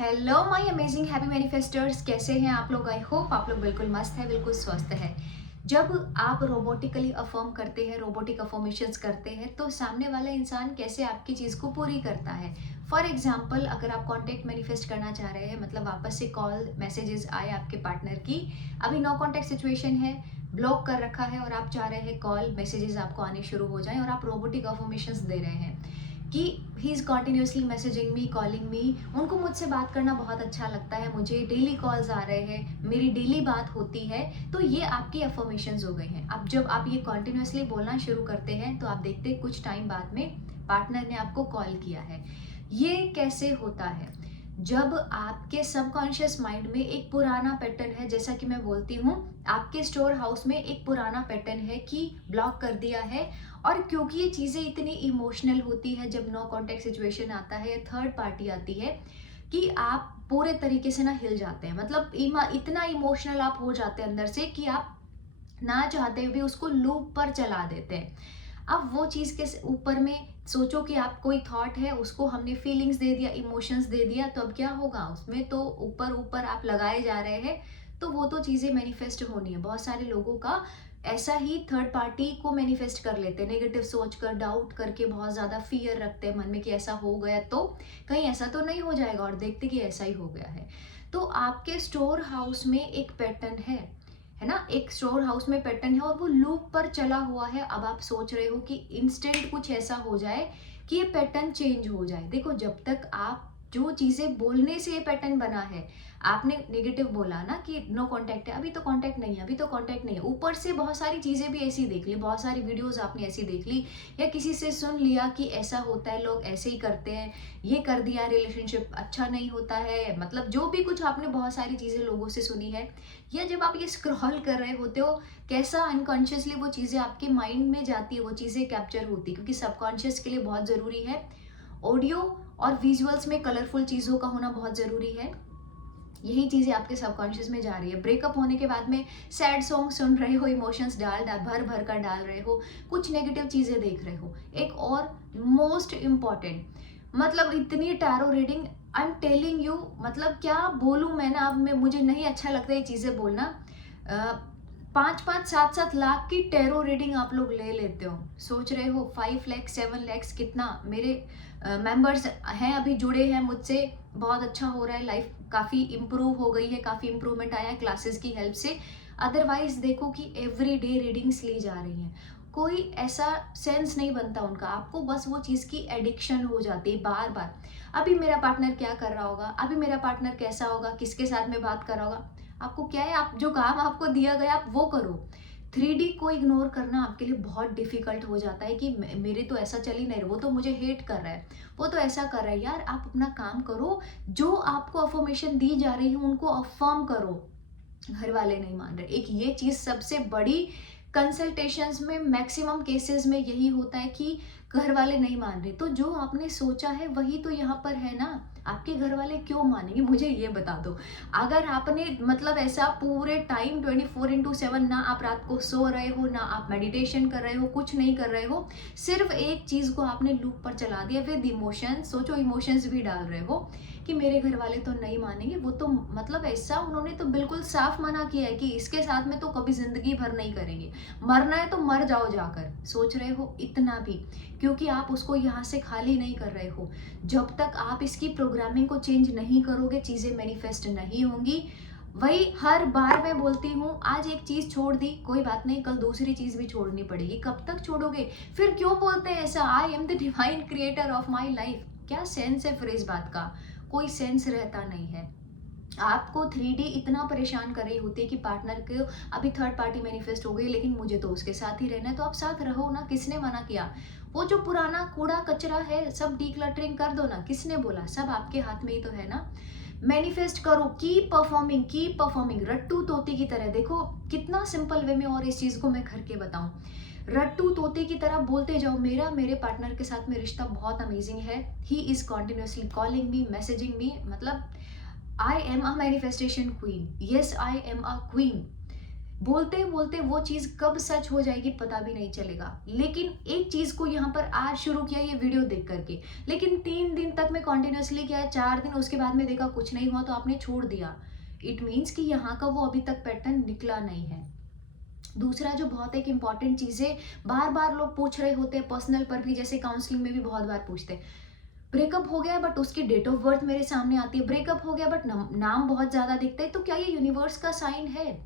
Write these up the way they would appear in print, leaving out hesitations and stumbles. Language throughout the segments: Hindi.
हेलो माय अमेजिंग हैप्पी मैनिफेस्टर्स, कैसे हैं आप लोग। आई होप आप लोग बिल्कुल मस्त है, बिल्कुल स्वस्थ है। जब आप रोबोटिकली अफर्म करते हैं, रोबोटिक अफर्मेशंस करते हैं, तो सामने वाला इंसान कैसे आपकी चीज़ को पूरी करता है। फॉर एग्जाम्पल, अगर आप कॉन्टैक्ट मैनिफेस्ट करना चाह रहे हैं, मतलब वापस से कॉल मैसेजेस आए आपके पार्टनर की, अभी नो कॉन्टैक्ट सिचुएशन है, ब्लॉक कर रखा है और आप चाह रहे हैं कॉल मैसेजेस आपको आने शुरू हो जाएं और आप रोबोटिक अफर्मेशंस दे रहे हैं कि he is continuously messaging me, calling me, उनको मुझसे बात करना बहुत अच्छा लगता है, मुझे डेली कॉल्स आ रहे हैं, मेरी डेली बात होती है। तो ये आपकी अफर्मेशंस हो गई हैं। अब जब आप ये कॉन्टिन्यूसली बोलना शुरू करते हैं तो आप देखते हैं कुछ टाइम बाद में पार्टनर ने आपको कॉल किया है। ये कैसे होता है? जब आपके सबकॉन्शियस माइंड में एक पुराना पैटर्न है, जैसा कि मैं बोलती हूँ, आपके स्टोर हाउस में एक पुराना पैटर्न है कि ब्लॉक कर दिया है। और क्योंकि ये चीज़ें इतनी इमोशनल होती है, जब नो कॉन्टेक्ट सिचुएशन आता है या थर्ड पार्टी आती है, कि आप पूरे तरीके से ना हिल जाते हैं। मतलब इतना इमोशनल आप हो जाते हैं अंदर से कि आप ना चाहते हुए भी उसको लूप पर चला देते हैं। अब वो चीज़ के ऊपर में सोचो कि आप कोई थॉट है, उसको हमने फीलिंग्स दे दिया, इमोशंस दे दिया, तो अब क्या होगा उसमें, तो ऊपर ऊपर आप लगाए जा रहे हैं। तो वो तो चीज़ें मैनिफेस्ट होनी है। बहुत सारे लोगों का ऐसा ही थर्ड पार्टी को मैनिफेस्ट कर लेते हैं, नेगेटिव सोच कर, डाउट करके, बहुत ज़्यादा फियर रखते हैं मन में कि ऐसा हो गया तो कहीं ऐसा तो नहीं हो जाएगा, और देखते कि ऐसा ही हो गया है। तो आपके स्टोर हाउस में एक पैटर्न है ना, एक स्टोर हाउस में पैटर्न है और वो लूप पर चला हुआ है। अब आप सोच रहे हो कि इंस्टेंट कुछ ऐसा हो जाए कि ये पैटर्न चेंज हो जाए। देखो, जब तक आप जो चीजें बोलने से ये पैटर्न बना है, आपने नेगेटिव बोला ना कि नो कांटेक्ट है, अभी तो कांटेक्ट नहीं है, अभी तो कांटेक्ट नहीं है, ऊपर से बहुत सारी चीजें भी ऐसी देख ली, बहुत सारी वीडियोस आपने ऐसी देख ली, या किसी से सुन लिया कि ऐसा होता है, लोग ऐसे ही करते हैं, ये कर दिया, रिलेशनशिप अच्छा नहीं होता है, मतलब जो भी कुछ आपने बहुत सारी चीजें लोगों से सुनी है। या जब आप ये स्क्रॉल कर रहे होते हो, कैसा अनकॉन्शियसली वो चीज़ें आपके माइंड में जाती है, वो चीज़ें कैप्चर होती है, क्योंकि सबकॉन्शियस के लिए बहुत ज़रूरी है ऑडियो और विजुअल्स में कलरफुल चीज़ों का होना बहुत ज़रूरी है। यही चीज़ें आपके सबकॉन्शियस में जा रही है। ब्रेकअप होने के बाद में सैड सॉन्ग सुन रहे हो, इमोशंस डाल डाल भर भर कर डाल रहे हो, कुछ नेगेटिव चीज़ें देख रहे हो। एक और मोस्ट इम्पॉर्टेंट, मतलब इतनी tarot reading, I am telling you, मतलब क्या बोलूँ मैं ना, अब मैं, मुझे नहीं अच्छा लगता ये चीज़ें बोलना। 5-5, 7-7 लाख की टैरो रीडिंग आप लोग ले लेते हो, सोच रहे हो 5 लाख 7 लाख कितना। मेरे मेंबर्स हैं, अभी जुड़े हैं मुझसे, बहुत अच्छा हो रहा है, लाइफ काफ़ी इम्प्रूव हो गई है, काफ़ी इम्प्रूवमेंट आया है क्लासेस की हेल्प से। अदरवाइज देखो कि एवरी डे रीडिंग्स ली जा रही हैं, कोई ऐसा सेंस नहीं बनता उनका, आपको बस वो चीज़ की एडिक्शन हो जाती है बार बार। अभी मेरा पार्टनर क्या कर रहा होगा, अभी मेरा पार्टनर कैसा होगा, किसके साथ में बात कर रहा होगा। आपको क्या है, आप जो काम आपको दिया गया आप वो करो। 3D को इग्नोर करना आपके लिए बहुत डिफिकल्ट हो जाता है कि मेरे तो ऐसा चल ही नहीं रहा, वो तो मुझे हेट कर रहा है, वो तो ऐसा कर रहा है। यार, आप अपना काम करो, जो आपको अफर्मेशन दी जा रही है उनको अफर्म करो। घर वाले नहीं मान रहे, एक ये चीज सबसे बड़ी कंसल्टेशंस में, मैक्सिमम केसेस में यही होता है कि घर वाले नहीं मान रहे। तो जो आपने सोचा है वही तो यहाँ पर है ना, आपके घर वाले क्यों मानेंगे, मुझे ये बता दो। अगर आपने, मतलब ऐसा पूरे टाइम 24/7 ना आप रात को सो रहे हो, ना आप मेडिटेशन कर रहे हो, कुछ नहीं कर रहे हो, सिर्फ एक चीज को आपने लूप पर चला दिया विद इमोशंस, सोचो इमोशंस भी डाल रहे हो कि मेरे घर वाले तो नहीं मानेंगे, वो तो, मतलब ऐसा उन्होंने तो बिल्कुल साफ मना किया है कि इसके साथ में तो कभी जिंदगी भर नहीं करेंगे, मरना है तो मर जाओ जाकर, सोच रहे हो इतना भी, क्योंकि आप उसको यहाँ से खाली नहीं कर रहे हो। जब तक आप इसकी प्रोग्रामिंग को चेंज नहीं करोगे, चीजें मैनिफेस्ट नहीं होंगी। वही हर बार मैं बोलती हूँ, आज एक चीज छोड़ दी, कोई बात नहीं, कल दूसरी चीज भी छोड़नी पड़ेगी। कब तक छोड़ोगे? फिर क्यों बोलते हैं ऐसा, I am the divine creator of my life? क्या सेंस है फिर इस बात का? कोई सेंस रहता नहीं है। आपको 3D इतना परेशान कर रही होती है कि पार्टनर को अभी थर्ड पार्टी मैनिफेस्ट हो गई, लेकिन मुझे तो उसके साथ ही रहना है, तो आप साथ रहो ना, किसने मना किया? वो जो पुराना कूड़ा कचरा है सब डीक्लटरिंग कर दो ना, किसने बोला? सब आपके हाथ में ही तो है ना। मैनिफेस्ट करो, की परफॉर्मिंग रट्टू तोते की तरह। देखो कितना सिंपल वे में, और इस चीज को मैं करके बताऊं, रट्टू तोते की तरह बोलते जाओ, मेरा मेरे पार्टनर के साथ में रिश्ता बहुत अमेजिंग है, he is continuously calling me, messaging me, मतलब I am a manifestation queen, yes I am a queen. बोलते बोलते वो चीज़ कब सच हो जाएगी पता भी नहीं चलेगा। लेकिन एक चीज़ को यहाँ पर आज शुरू किया ये वीडियो देख करके, लेकिन 3 दिन तक मैं कंटिन्यूअसली किया, 4 दिन, उसके बाद में देखा कुछ नहीं हुआ तो आपने छोड़ दिया। इट मीन्स कि यहाँ का वो अभी तक पैटर्न निकला नहीं है। दूसरा जो बहुत एक इम्पॉर्टेंट चीज़ है, बार बार लोग पूछ रहे होते हैं पर्सनल पर भी, जैसे काउंसलिंग में भी बहुत बार पूछते हैं, ब्रेकअप हो गया बट उसकी डेट ऑफ बर्थ मेरे सामने आती है, ब्रेकअप हो गया बट नाम बहुत ज़्यादा दिखता है, तो क्या ये यूनिवर्स का साइन है?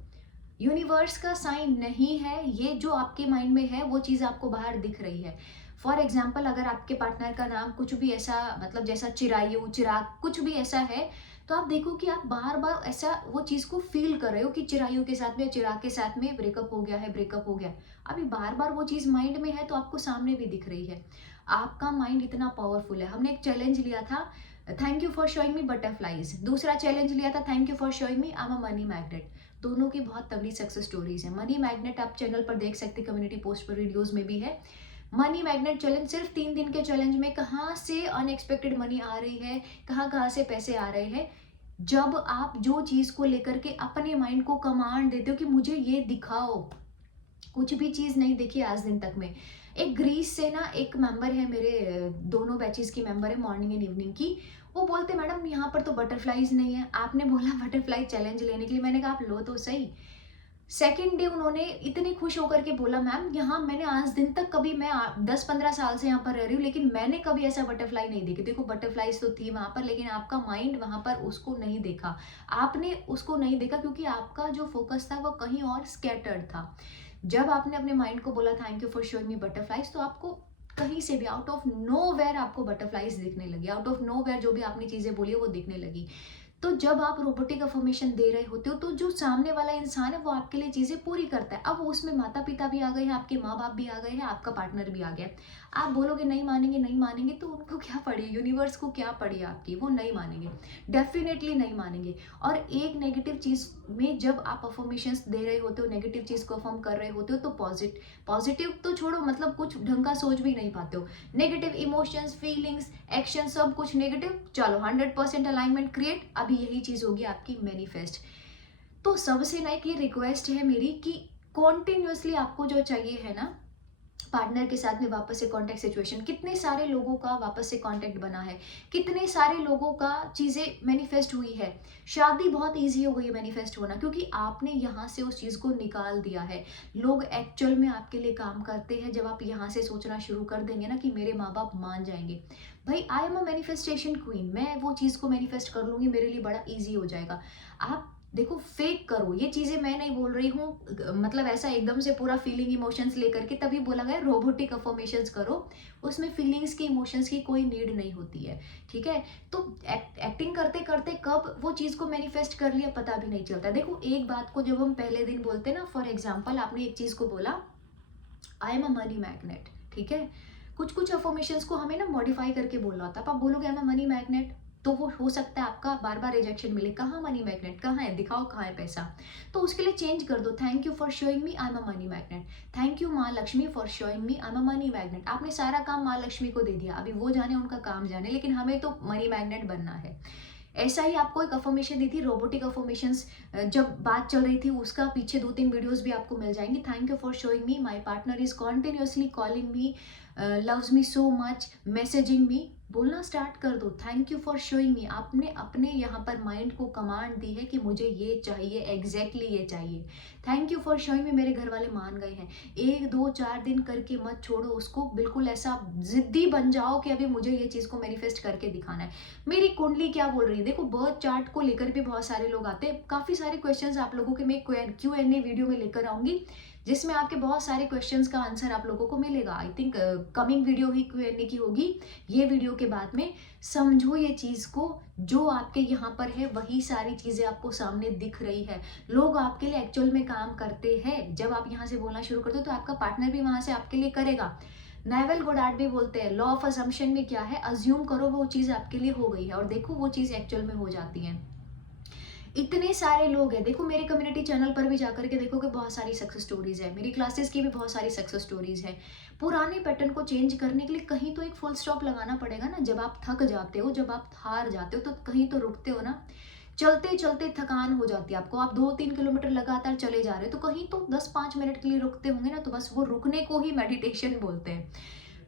यूनिवर्स का साइन नहीं है, ये जो आपके माइंड में है वो चीज़ आपको बाहर दिख रही है। फॉर एग्जाम्पल, अगर आपके पार्टनर का नाम कुछ भी ऐसा, मतलब जैसा चिरायु, चिराग, कुछ भी ऐसा है, तो आप देखो कि आप बार बार ऐसा वो चीज़ को फील कर रहे हो कि चिरायु के साथ में, चिराग के साथ में ब्रेकअप हो गया है, ब्रेकअप हो गया। अभी बार बार वो चीज़ माइंड में है तो आपको सामने भी दिख रही है। आपका माइंड इतना पावरफुल है। हमने एक चैलेंज लिया था, thank you for showing me butterflies. दूसरा चैलेंज लिया था, thank you for showing me I am a money magnet. दोनों की बहुत तगड़ी सक्सेस स्टोरीज है। मनी मैग्नेट आप चैनल पर देख सकते, कम्युनिटी पोस्ट पर, वीडियोस में भी है। मनी मैग्नेट चैलेंज, सिर्फ 3 दिन के चैलेंज में कहाँ से अनएक्सपेक्टेड मनी आ रही है, कहाँ कहाँ से पैसे आ रहे हैं। जब आप जो चीज को लेकर के अपने माइंड को कमांड देते हो कि मुझे ये दिखाओ, कुछ भी चीज नहीं देखी आज दिन तक में। एक ग्रीस से ना एक मेंबर है मेरे, दोनों बैचेस की मेंबर है, मॉर्निंग एंड इवनिंग की। वो बोलते मैडम यहाँ पर तो बटरफ्लाईज नहीं है। आपने बोला बटरफ्लाई चैलेंज लेने के लिए, मैंने कहा आप लो तो सही। सेकेंड डे उन्होंने इतने खुश होकर के बोला, मैम यहाँ मैंने आज दिन तक कभी, मैं 10-15 साल से यहाँ पर रह रही हूँ, लेकिन मैंने कभी ऐसा बटरफ्लाई नहीं देखी। देखो बटरफ्लाईज तो थी वहां पर, लेकिन आपका माइंड वहां पर उसको नहीं देखा। आपने उसको नहीं देखा क्योंकि आपका जो फोकस था वो कहीं और स्कैटर्ड था। जब आपने अपने माइंड को बोला thank you for showing me butterflies, तो आपको कहीं से भी, आउट ऑफ नो वेयर आपको बटरफ्लाईज दिखने लगी। आउट ऑफ नो वेयर जो भी आपने चीजें बोली वो दिखने लगी। तो जब आप रोबोटिक अफर्मेशन दे रहे होते हो तो जो सामने वाला इंसान है वो आपके लिए चीजें पूरी करता है। अब उसमें माता पिता भी आ गए हैं, आपके माँ बाप भी आ गए हैं, आपका पार्टनर भी आ गया है। आप बोलोगे नहीं मानेंगे, नहीं मानेंगे, तो उनको क्या पड़ी, यूनिवर्स को क्या पड़ी आपकी, वो नहीं मानेंगे, डेफिनेटली नहीं मानेंगे। और एक नेगेटिव चीज में जब आप अफर्मेशंस दे रहे होते हो, नेगेटिव चीज को अफर्म कर रहे होते हो, तो पॉजिटिव तो छोड़ो, मतलब कुछ ढंग का सोच भी नहीं पाते हो। नेगेटिव इमोशंस, फीलिंग्स, एक्शन, सब कुछ नेगेटिव। चलो 100% अलाइनमेंट क्रिएट, अभी यही चीज होगी आपकी मैनिफेस्ट। तो सबसे ना एक ये रिक्वेस्ट है मेरी कि कॉन्टिन्यूसली आपको जो चाहिए है ना, पार्टनर के साथ में वापस से कांटेक्ट सिचुएशन, कितने सारे लोगों का वापस से कांटेक्ट बना है, कितने सारे लोगों का चीजें मैनिफेस्ट हुई है। शादी बहुत इजी हो गई है मैनिफेस्ट होना, क्योंकि आपने यहाँ से उस चीज को निकाल दिया है। लोग एक्चुअल में आपके लिए काम करते हैं जब आप यहाँ से सोचना शुरू कर देंगे ना कि मेरे माँ बाप मान जाएंगे। भाई आई एम अ मैनिफेस्टेशन क्वीन, मैं वो चीज को मैनिफेस्ट कर लूंगी, मेरे लिए बड़ा ईजी हो जाएगा। आप देखो फेक करो, ये चीजें मैं नहीं बोल रही हूँ, मतलब ऐसा एकदम से पूरा फीलिंग इमोशंस लेकर के, तभी बोला गया रोबोटिक अफर्मेशंस करो, उसमें फीलिंग्स की, इमोशंस की कोई नीड नहीं होती है। ठीक है, तो एक्टिंग करते करते कब वो चीज को मैनिफेस्ट कर लिया पता भी नहीं चलता। देखो एक बात को जब हम पहले दिन बोलते ना, फॉर एग्जाम्पल आपने एक चीज को बोला आई एम अ मनी मैग्नेट, ठीक है, कुछ कुछ अफर्मेशंस को हमें ना मॉडिफाई करके बोलना होता है। आप बोलोगे आई एम अ मनी मैग्नेट, तो वो हो सकता है आपका बार बार रिजेक्शन मिले, कहाँ मनी मैग्नेट, कहाँ है, दिखाओ कहाँ है पैसा। तो उसके लिए चेंज कर दो, thank you for showing me I am a money magnet, thank you माँ Lakshmi for showing me I am a money magnet. आपने सारा काम माँ लक्ष्मी को दे दिया, अभी वो जाने उनका काम जाने, लेकिन हमें तो मनी मैग्नेट बनना है। ऐसा ही आपको एक अफर्मेशन दी थी, रोबोटिक अफर्मेशंस, जब बात चल रही थी, उसका पीछे 2-3 वीडियोस भी आपको मिल जाएंगी। Thank you for showing me my partner is continuously calling me, loves me so much, messaging me. बोलना स्टार्ट कर दो, थैंक यू फॉर शोइंग मी। आपने अपने यहाँ पर माइंड को कमांड दी है कि मुझे ये चाहिए, एग्जैक्टली ये चाहिए। थैंक यू फॉर शोइंग मी, मेरे घर वाले मान गए हैं। 1-2-4 दिन करके मत छोड़ो उसको, बिल्कुल ऐसा जिद्दी बन जाओ कि अभी मुझे ये चीज को मैनिफेस्ट करके दिखाना है। मेरी कुंडली क्या बोल रही है, देखो बर्थ चार्ट को लेकर भी बहुत सारे लोग आते हैं, काफी सारे क्वेश्चंस आप लोगों के मैं Q&A वीडियो में लेकर आऊंगी, जिसमें आपके बहुत सारे क्वेश्चंस का आंसर आप लोगों को मिलेगा। I think coming video he Q&A की होगी, ये वीडियो के बाद में। समझो ये चीज को, जो आपके यहाँ पर है वही सारी चीजें आपको सामने दिख रही है। लोग आपके लिए एक्चुअल में काम करते हैं। जब आप यहाँ से बोलना शुरू करते हो तो आपका पार्टनर भी वहां से आपके लिए करेगा। नेवल गोडार्ड भी बोलते हैं लॉ ऑफ असम्पशन में क्या है, अज्यूम करो वो चीज आपके लिए हो गई है, और देखो वो चीज एक्चुअल में हो जाती है। इतने सारे लोग हैं, देखो मेरे कम्युनिटी चैनल पर भी जाकर के देखो कि बहुत सारी सक्सेस स्टोरीज है, मेरी क्लासेस की भी बहुत सारी सक्सेस स्टोरीज है। पुराने पैटर्न को चेंज करने के लिए कहीं तो एक फुल स्टॉप लगाना पड़ेगा ना। जब आप थक जाते हो, जब आप हार जाते हो, तो कहीं तो रुकते हो ना। चलते चलते थकान हो जाती है आपको, आप 2-3 किलोमीटर लगातार चले जा रहे हो तो कहीं तो 10-5 मिनट के लिए रुकते होंगे ना, तो बस वो रुकने को ही मेडिटेशन बोलते हैं।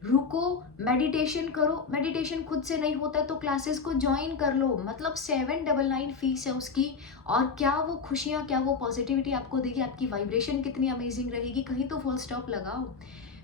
रुको, मेडिटेशन करो। मेडिटेशन खुद से नहीं होता तो क्लासेस को ज्वाइन कर लो, मतलब 799 फीस है उसकी। और क्या वो खुशियाँ, क्या वो पॉजिटिविटी आपको देगी, आपकी वाइब्रेशन कितनी अमेजिंग रहेगी, कहीं तो फुल स्टॉप लगाओ।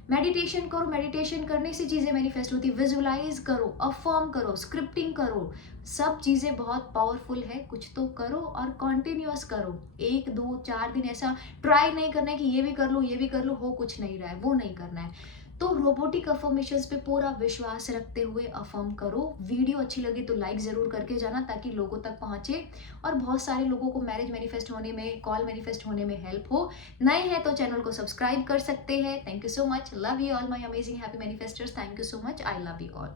मेडिटेशन करो, मेडिटेशन करने से चीज़ें मैनिफेस्ट होती है। विजुअलाइज करो, अफर्म करो, स्क्रिप्टिंग करो, सब चीज़ें बहुत पावरफुल है। कुछ तो करो और कॉन्टिन्यूअस करो। 1 2 4 दिन ऐसा ट्राई नहीं करना है कि ये भी कर लो ये भी कर लो, हो कुछ नहीं रहा है, वो नहीं करना है। तो रोबोटिक अफर्मेशंस पे पूरा विश्वास रखते हुए अफर्म करो। वीडियो अच्छी लगी तो लाइक ज़रूर करके जाना ताकि लोगों तक पहुंचे और बहुत सारे लोगों को मैरिज मैनिफेस्ट होने में, कॉल मैनिफेस्ट होने में हेल्प हो। नए हैं तो चैनल को सब्सक्राइब कर सकते हैं। Thank you so much, love you all my amazing happy manifesters. Thank you so much, I love you all.